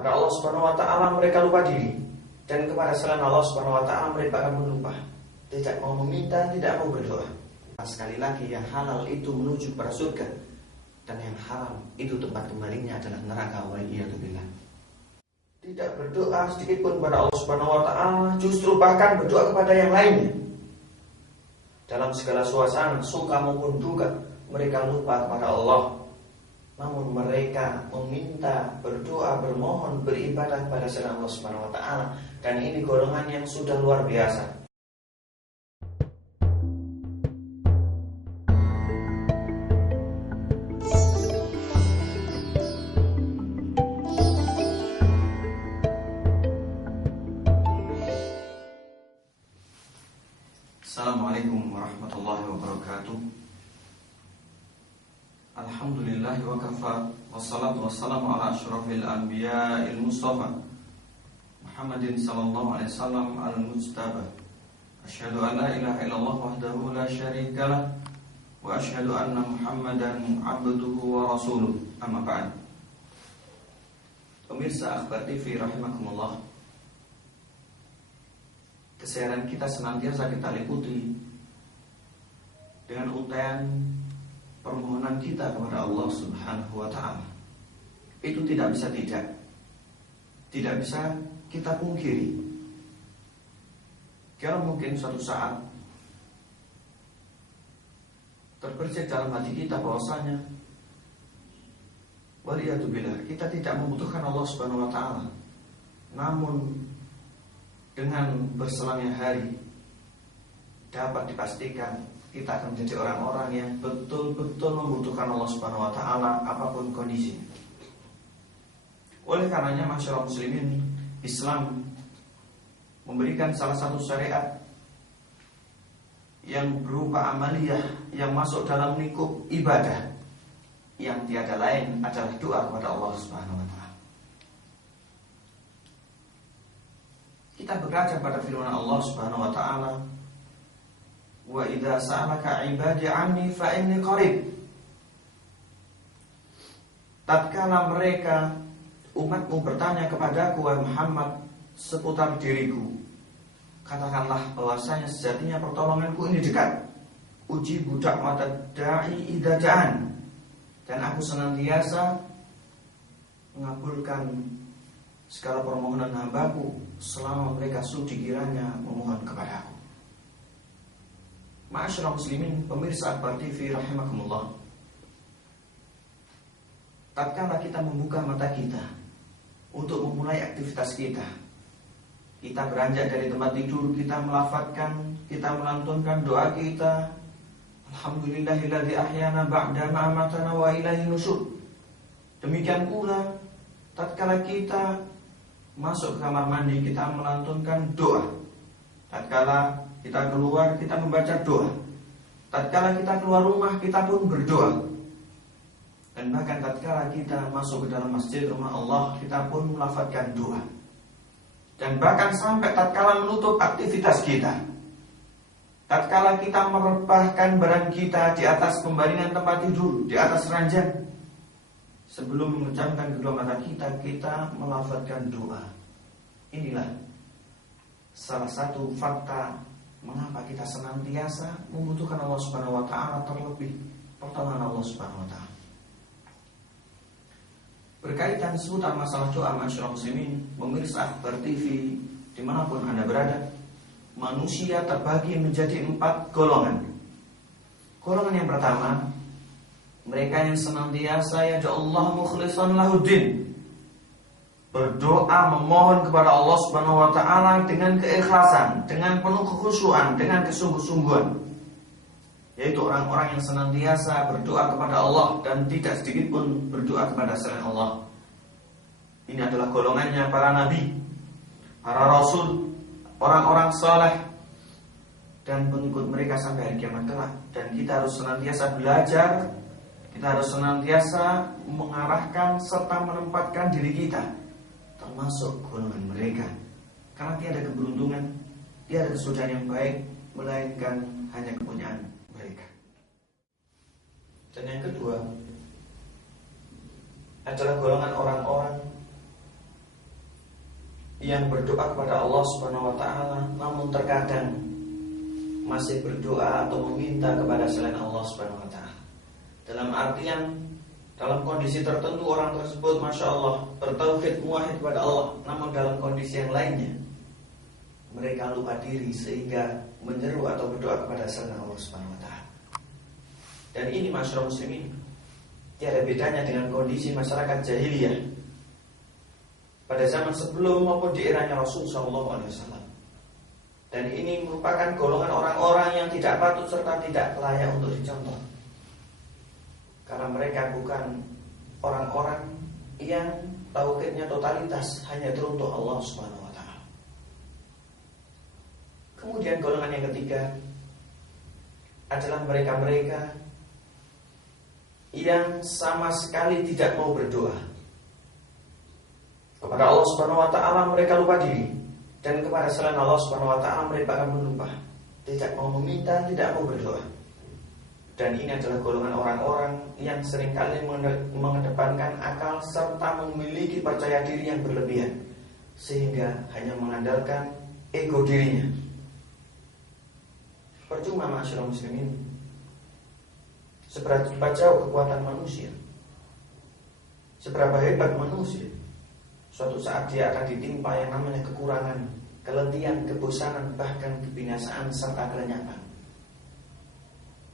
Kepada Allah Subhanahu wa taala mereka lupa diri, dan kepada selain Allah Subhanahu wa taala mereka akan lupa. Tidak mau meminta, tidak mau berdoa. Sekali lagi, yang halal itu menuju pada surga, dan yang haram itu tempat kembalinya adalah neraka. Waliyadzubillah. Tidak berdoa sedikit pun kepada Allah Subhanahu wa taala, justru bahkan berdoa kepada yang lainnya. Dalam segala suasana, suka maupun duka, mereka lupa kepada Allah. Namun mereka meminta, berdoa, bermohon, beribadah kepada selain Allah Subhanahu wa taala, dan ini golongan yang sudah luar biasa. Assalamualaikum warahmatullahi wabarakatuh. Alhamdulillahi wa kafa, wassalatu wassalamu ala asyrafil anbiya'il mustafa Muhammadin sallallahu alaihi wasallam al-mujtaba. Asyhadu an la ilaha illallah wahdahu la syarikalah, wa asyhadu anna Muhammadan abduhu wa rasuluh. Amma ba'd. Pemirsa Akhbar TV rahimakumullah, keseharian kita senantiasa kita liputi dengan untayan permohonan kita kepada Allah Subhanahu wa taala. Itu tidak bisa kita pungkiri. Kalau mungkin suatu saat terbersih dalam hati kita bahwasanya waliyadzubillah, kita tidak membutuhkan Allah Subhanahu wa taala. Namun dengan berselamnya hari dapat dipastikan kita akan menjadi orang-orang yang betul-betul membutuhkan Allah Subhanahu wa taala apapun kondisinya. Oleh karenanya, masyarakat muslimin, Islam memberikan salah satu syariat yang berupa amaliyah yang masuk dalam lingkup ibadah, yang tiada lain adalah doa kepada Allah Subhanahu wa taala. Kita berkaca pada firman Allah Subhanahu wa taala, wa idza sa'alaka 'ibadi 'anni fa inni qarib. Tatkala mereka umatmu bertanya kepadaku wahai Muhammad seputar diriku, katakanlah bahwasanya sejatinya pertolonganku ini dekat. Ujibu da'watad da'i idza da'an. Dan aku senantiasa mengabulkan segala permohonan hambaku selama mereka sudi kiranya memohon kepadaku. Ma'asyiral muslimin, pemirsa Akhbar TV rahimakumullah, tatkala kita membuka mata kita untuk memulai aktivitas kita beranjak dari tempat tidur, kita melafadzkan, kita melantunkan doa kita, alhamdulillahilladzi ahyana ba'da ma amatana wa ilaihi nusyur. Demikian pula tatkala kita masuk ke kamar mandi, kita melantunkan doa. Tatkala kita keluar, kita membaca doa. Tatkala kita keluar rumah, kita pun berdoa. Dan bahkan tatkala kita masuk ke dalam masjid rumah Allah, kita pun melafadzkan doa. Dan bahkan sampai tatkala menutup aktivitas kita, tatkala kita merebahkan barang kita di atas pembaringan tempat tidur, di atas ranjang, sebelum memejamkan kedua mata kita, kita melafadzkan doa. Inilah salah satu fakta mengapa kita senantiasa membutuhkan Allah Subhanahu wa taala, terlebih pertolongan Allah Subhanahu wa taala. Berkaitan seputar masalah doa, masyarakat muslimin, pemirsa Akhbar TV dimanapun Anda berada, manusia terbagi menjadi 4 golongan. Golongan yang pertama, mereka yang senantiasa ya Allah mukhlishan lahuddin, berdoa memohon kepada Allah Subhanahu wa taala dengan keikhlasan, dengan penuh kekhusyuan, dengan kesungguh-sungguhan. Yaitu orang-orang yang senantiasa berdoa kepada Allah dan tidak sedikit pun berdoa kepada selain Allah. Ini adalah golongannya para nabi, para rasul, orang-orang saleh, dan pengikut mereka sampai hari kiamat kelak. Dan kita harus senantiasa belajar, kita harus senantiasa mengarahkan serta menempatkan diri kita termasuk golongan mereka. Karena tiada keberuntungan, tiada kesudahan yang baik, melainkan hanya kepunyaan mereka. Dan yang kedua adalah golongan orang-orang yang berdoa kepada Allah Subhanahu wa taala namun terkadang masih berdoa atau meminta kepada selain Allah Subhanahu wa taala. Dalam artian dalam kondisi tertentu orang tersebut Masya Allah bertauhid muwahhid kepada Allah, namun dalam kondisi yang lainnya mereka lupa diri sehingga menyeru atau berdoa kepada selain Allah Subhanahu wa taala. Dan ini masyarakat muslimin tiada bedanya dengan kondisi masyarakat jahiliyah pada zaman sebelum maupun di eranya Rasul SAW. Dan ini merupakan golongan orang-orang yang tidak patut serta tidak layak untuk dicontoh, karena mereka bukan orang-orang yang tauhidnya totalitas hanya teruntuk Allah Subhanahu wa taala. Kemudian golongan yang ketiga adalah mereka-mereka yang sama sekali tidak mau berdoa kepada Allah Subhanahu wa taala. Mereka lupa diri, dan kepada selain Allah Subhanahu wa taala mereka akan lupa, tidak mau meminta, tidak mau berdoa. Dan ini adalah golongan orang-orang yang seringkali mengedepankan akal serta memiliki percaya diri yang berlebihan, sehingga hanya mengandalkan ego dirinya. Percuma masyarakat muslimin, seberapa jauh kekuatan manusia, seberapa hebat manusia, suatu saat dia akan ditimpa yang namanya kekurangan, keletihan, kebosanan, bahkan kebinasaan serta kelenyapan.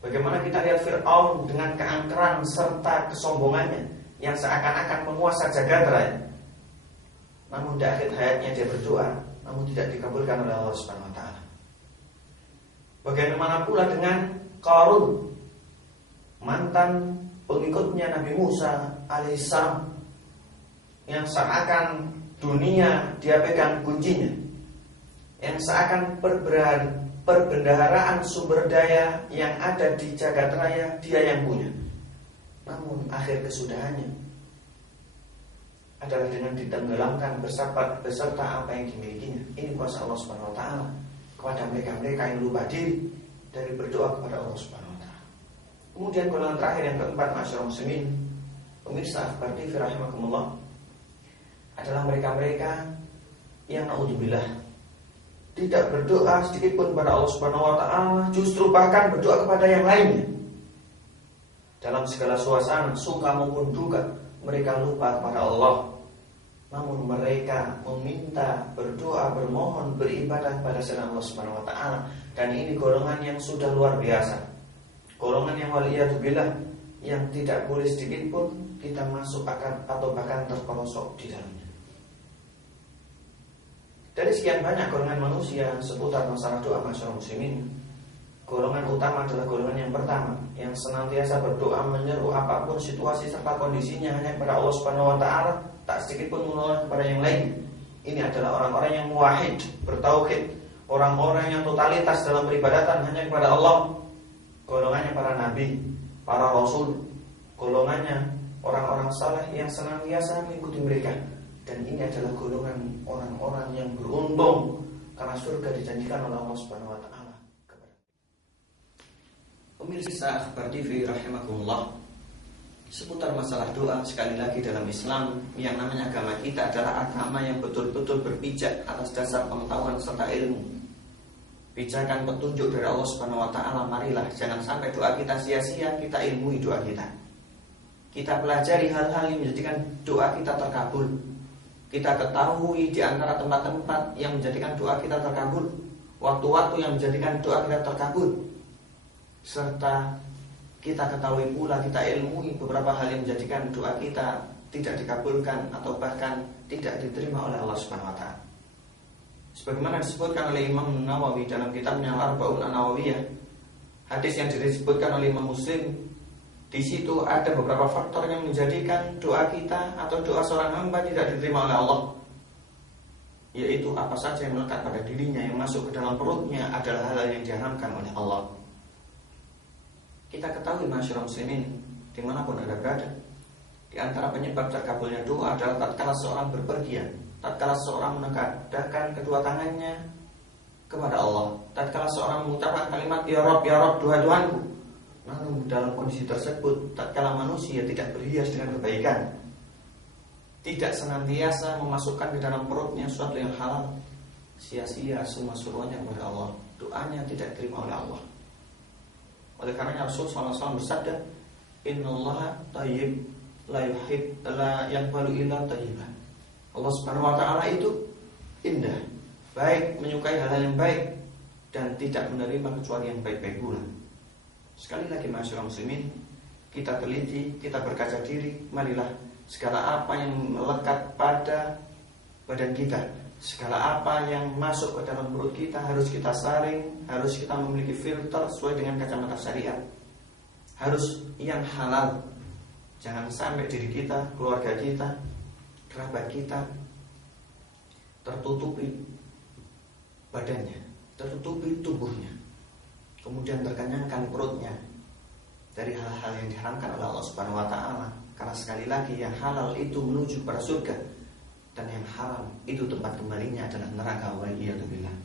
Bagaimana kita lihat Fir'aun dengan keangkeran serta kesombongannya yang seakan-akan menguasai jagat raya, namun di akhir hayatnya dia berdoa, namun tidak dikabulkan oleh Allah Subhanahu wa taala. Bagaimana pula dengan Qarun, mantan pengikutnya Nabi Musa alaihissalam, yang seakan dunia dia pegang kuncinya, yang seakan perbendaharaan sumber daya yang ada di jagat raya dia yang punya. Namun akhir kesudahannya adalah dengan ditenggelamkan beserta apa yang dimilikinya. Ini kuasa Allah Subhanahu wa taala kepada mereka-mereka yang lupa diri dari berdoa kepada Allah Subhanahu wa taala. Kemudian golongan terakhir yang keempat, masyarakat muslimin, pemirsa Akhbar TV rahimakumullah, adalah mereka-mereka yang naudzubillah tidak berdoa sedikit pun kepada Allah Subhanahu wa taala, justru bahkan berdoa kepada yang lainnya. Dalam segala suasana, suka maupun duka, mereka lupa kepada Allah. Namun mereka meminta, berdoa, bermohon, beribadah kepada selain Allah Subhanahu wa taala. Dan ini golongan yang sudah luar biasa. Golongan yang waliyadzubillah, yang tidak boleh sedikit pun kita masuk atau bahkan terperosok di dalamnya. Dari sekian banyak golongan manusia seputar masalah doa masyarakat muslimin, golongan utama adalah golongan yang pertama, yang senantiasa berdoa menyeru apapun situasi serta kondisinya hanya kepada Allah Subhanahu wa taala, tak sedikit pun menoleh kepada yang lain. Ini adalah orang-orang yang muwahhid, bertauhid, orang-orang yang totalitas dalam peribadatan hanya kepada Allah. Golongannya para nabi, para rasul, golongannya orang-orang saleh yang senantiasa mengikuti mereka. Dan ini adalah golongan orang-orang yang beruntung, karena surga dijanjikan oleh Allah Subhanahu wa taala kepada pemirsa Akhbar TV rahimakumullah. Seputar masalah doa, sekali lagi dalam Islam yang namanya agama kita adalah agama yang betul-betul berpijak atas dasar pengetahuan serta ilmu, pijakan petunjuk dari Allah Subhanahu wa taala. Marilah jangan sampai doa kita sia-sia, kita ilmui doa kita. Kita pelajari hal-hal yang menjadikan doa kita terkabul. Kita ketahui di antara tempat-tempat yang menjadikan doa kita terkabul, waktu-waktu yang menjadikan doa kita terkabul, serta kita ketahui pula, kita ilmui beberapa hal yang menjadikan doa kita tidak dikabulkan atau bahkan tidak diterima oleh Allah Subhanahu wa taala. Sebagaimana disebutkan oleh Imam Nawawi dalam kitabnya Al-Arba'un An-Nawawiyah, hadis yang disebutkan oleh Imam Muslim, di situ ada beberapa faktor yang menjadikan doa kita atau doa seorang hamba tidak diterima oleh Allah, yaitu apa saja yang melekat pada dirinya, yang masuk ke dalam perutnya adalah hal yang diharamkan oleh Allah. Kita ketahui masyarakat muslimin dimanapun Anda berada, di antara penyebab terkabulnya doa adalah tatkala seorang berpergian, tatkala seorang menegakkan kedua tangannya kepada Allah, tatkala seorang mengucapkan kalimat ya Rabb, duha Tuhanku. Namun dalam kondisi tersebut, tatkala manusia tidak berhias dengan kebaikan, tidak senantiasa memasukkan ke dalam perutnya sesuatu yang halal, sia-sia semua suruhannya kepada Allah, doanya tidak diterima oleh Allah. Oleh karenanya Rasulullah SAW bersabda, Innallaha tayyib la yuhib la yaqbalu illa tayyiban. Allah Subhanahu wa taala itu indah, baik, menyukai hal-hal yang baik dan tidak menerima kecuali yang baik-baik pula. Sekali lagi masyarakat muslimin, kita teliti, kita berkaca diri, marilah segala apa yang melekat pada badan kita, segala apa yang masuk ke dalam perut kita harus kita saring, harus kita memiliki filter sesuai dengan kacamata syariat. Harus yang halal. Jangan sampai diri kita, keluarga kita, kerabat kita tertutupi badannya, tertutupi tubuhnya, kemudian terkenyangkan perutnya dari hal-hal yang diharamkan oleh Allah Subhanahu wa taala. Karena sekali lagi yang halal itu menuju pada surga, dan yang haram itu tempat kembalinya adalah neraka. Waliyadzubillah.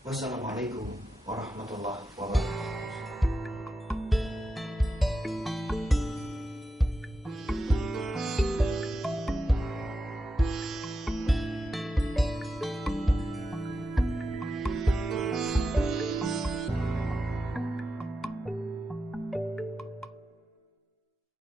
Wassalamualaikum warahmatullahi wabarakatuh.